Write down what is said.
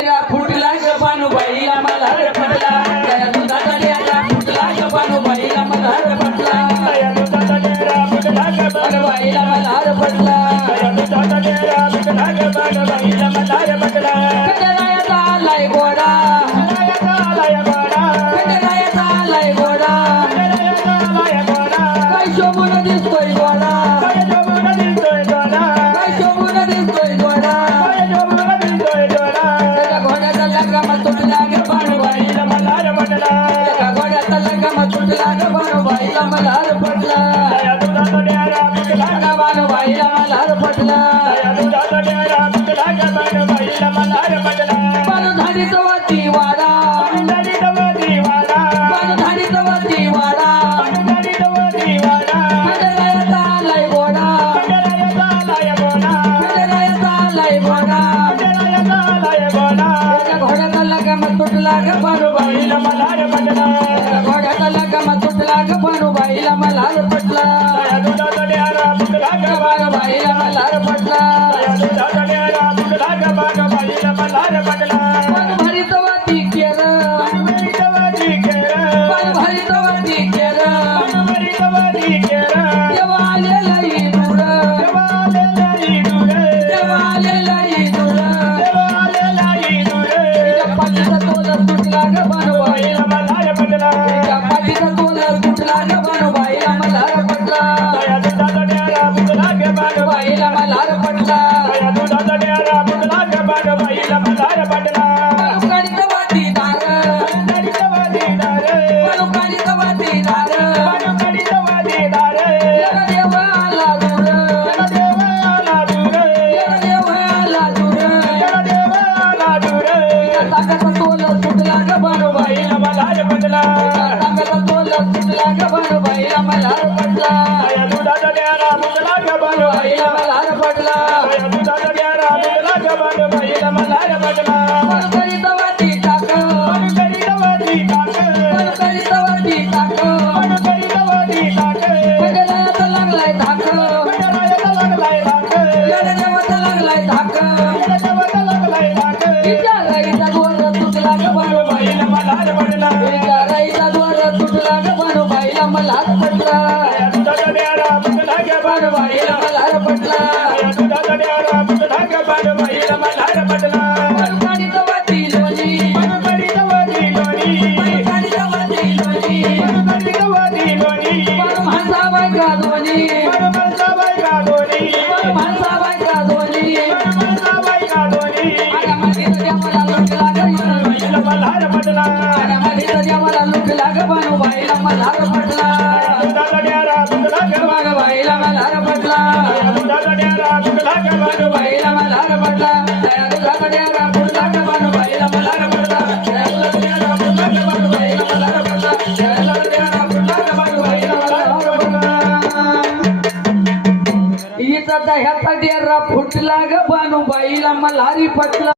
डेरा फुटला ग बानुबाईला मल्हार पटला त्या दुधाचा डेरा फुटला ग बानुबाईला मल्हार पटला या दुधाचा डेरा फुटला ग बानुबाईला मल्हार पटला या दुधाचा डेरा फुटला ग बानुबाईला मल्हार पटला खंडेरायाचा आलाय घोडा खंडेरायाचा आलाय घोडा खंडेरायाचा आलाय घोडा खंडेरायाचा आलाय घोडा काय शोभून दिसतोय घोडा काय शोभून दिसतोय घोडा काय शोभून दिसतोय घोडा काय शोभून दिसतोय घोडा त्या घोड्याचा लगाम तुटला ग बानुबाईला मल्हार पटला त्या घोड्याचा लगाम तुटला ग बानुबाईला मल्हार पटला या दुधाचा डेरा फुटला ग बानुबाईला मल्हार पटला या दुधाचा डेरा फुटला ग बानुबाईला मल्हार पटला बानुधारीत वाती वाडा बानुधारीत वाती वाडा बानुधारीत वाती वाडा बानुधारीत वाती वाडा खंडेरायाचा आलाय घोडा खंडेरायाचा आलाय घोडा खंडेरायाचा आलाय घोडा खंडेरायाचा आलाय घोडा त्या घोड्याचा लगाम तुटला ग बानुबाईला मल्हार पटला त्या घोड्याचा लगाम तुटला ग बानुबाईला मल्हार पटला या दुधाचा डेरा फुटला ग बानुबाईला मल्हार पटला या दुधाचा डेरा फुटला ग बानुबाईला मल्हार पटला बानुभारीत वाती केर बानुधारीत वाती केर बानुभारीत वाती केर बानुधारीत वाती केर देवा आलेला दूर देवा आलेला दूर देवा आलेला दूर देवा आलेला दूर पाठीचा तोल तुटला ग बानुबाईला मल्हार पटला पाठीचा तोल तुटला ग बानुबाईला मल्हार पटला या दुधाचा डेरा फुटला ग बानुबाईला मल्हार पटला या दुधाचा डेरा फुटला ग बानुबाईला मल्हार पटला बानुकाडीत वाती दार बानुधारीत वाती दार बानुकाडीत वाती दार बानुधारीत वाती दार देव आला दूर देव आला दूर देव आला दूर देव आला दूर ताकाचा तोल तुटला ग बानुबाईला मल्हार पटला ताकाचा तोल तुटला ग बानुबाईला मल्हार पटला या दुधाचा डेरा फुटला ग बानुबाईला बानुबाईला मल्हार पटला या दुधाचा डेरा फुटला ग बानुबाईला मल्हार पटला बानुकाडीत वाती टाक बानुधारीत वाती टाक बानुकाडीत वाती टाक बानुधारीत वाती टाक खंडेरायाचा लागलाय धाक खंडेरायाचा लागलाय धाक देवाचा लागलाय धाक देवाचा लागलाय धाक तिच्या राईचा दोर तुटला ग बानुबाईला मल्हार पटला तिच्या राईचा दोर तुटला ग बानुबाईला मल्हार पटला या दुधाचा डेरा फुटला ग बानुबाईला मल्हार पटला या दुधाचा डेरा फुटला ग बानुबाईला मल्हार पटला बानुकाडीत वाती लोणी बानुधारीत वाती लोणी बानुकाडीत वाती लोणी बानुधारीत वाती लोणी बानु माणसा बायका दोन्ही बानुमाणसा बायका दोन्ही बानु माणसा बायका दोन्ही बानुमाणसा बायका दोन्ही आगामध्ये देवाला लुटला ग बानुबाईला मल्हार पटला आगामध्ये देवाला लुटला ग बानुबाईला मल्हार पटला या दुधाचा डेरा फुटला ग बानुबाईला मल्हार पटला या दुधाचा डेरा फुटला ग बानुबाईला मल्हार पटला त्या दुधाचा डेरा फुटला ग बानुबाईला मल्हार पटला त्या दुधाचा डेरा फुटला ग बानुबाईला मल्हार पटला त्या दुधाचा डेरा फुटला ग बानुबाईला मल्हार पटला हिचा दह्याचा डेरा फुटला ग बानुबाईला मल्हारी पटला